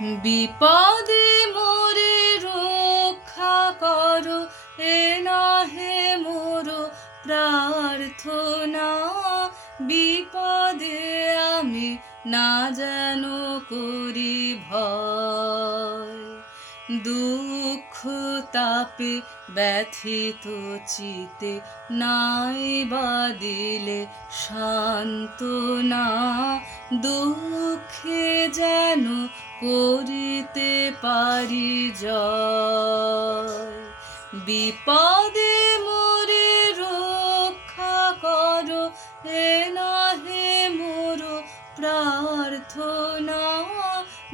বিপদে মোরে রক্ষা করো, এ না হে মোর প্রার্থনা। বিপদে আমি না যেন করি ভয়, দুঃখ তাপে ব্যথিত চিতে নাই বা দিলে সান্ত্বনা। দুঃখে যেন করিতে পারি জয়, বিপদে মোরে রক্ষা করো, এ না হে মোর প্রার্থনা।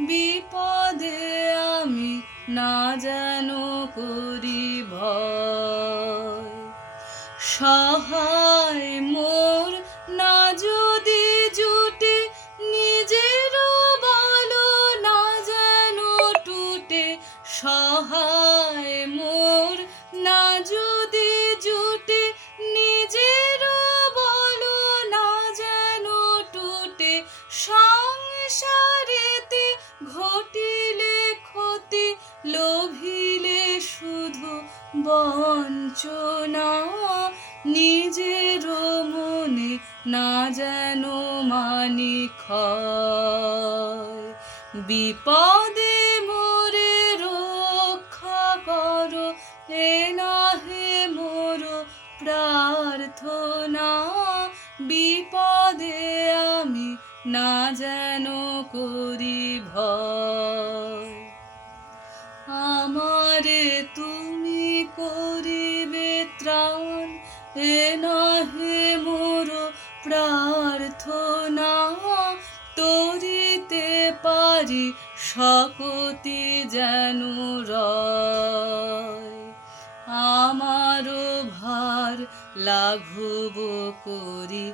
বিপদে আমি না যেন করি ভয়, সহায় মোর না যদি জুটে, নিজের বল না যেন টুটে। সহায় মোর না যদি জুটে, নিজের বল না যেন টুটে। সংসারেতে ঘটিলে ক্ষতি, লোভিলে শুধু বঞ্চনা। নিজের মনে না যেন মানি ক্ষয়, বিপদে মোরে রক্ষা করো, এ না হে মোর প্রার্থনা। বিপদে আমি না যেন করি ভয়, আমারে তুমি করিবে ত্রাণ, এ না হে মোর প্রার্থনা। তরিতে পারি শকতি যেন রয়, আমারও ভার লাঘব করি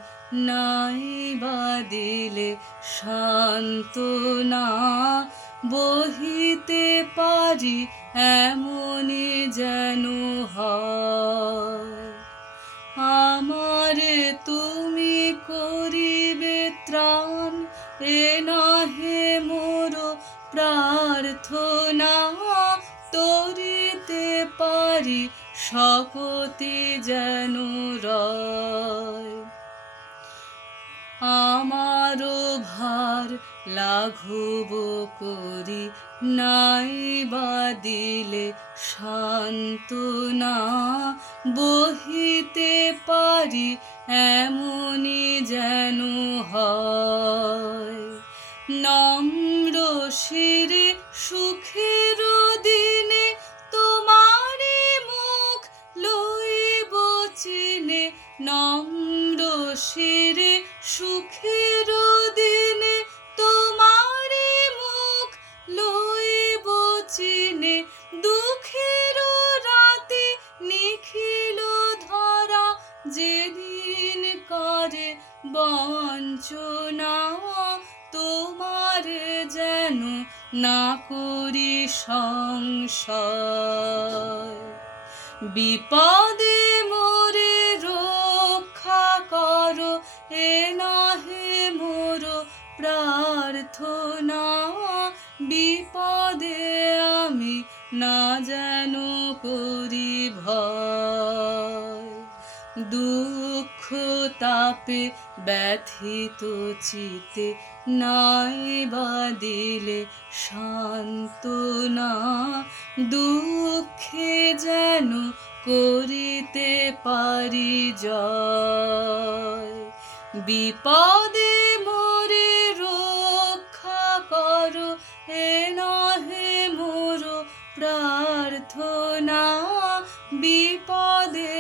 নাই বা দিলে সান্ত্বনা। বহিতে পারি এমনই যেন হয়, আমারে তুমি করিবে ত্রাণ, এ না হে মোর প্রার্থনা। তরিতে পারি শকতি যেন রয়, আমারও ভার লাঘব করি নাই বা দিলে সান্ত্বনা। বহিতে পারি এমনই যেন হয়, নম্র শিরে সুখের দিনে তোমারে মুখ লইব চিনে। নম্র শিরে সুখের দিনে তোমারে মুখ লইব চিনে। দুঃখের রাতে নিখিল ধরা, যেদিন করে বঞ্চনা। তোমারে যেন না করি সংশয়, বিপদে মোরে রক্ষা করো, এ না হে মোর প্রার্থনা। বিপদে আমি না যেন করি ভয়, দুঃখ তাপে ব্যথিত চিতে নাই বা দিলে সান্ত্বনা। দুঃখে যেন করিতে পারি জয়, বিপদে মোরে রক্ষা করো, এ না হে মোর প্রার্থনা। বিপদে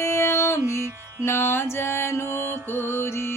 আমি না যেন করি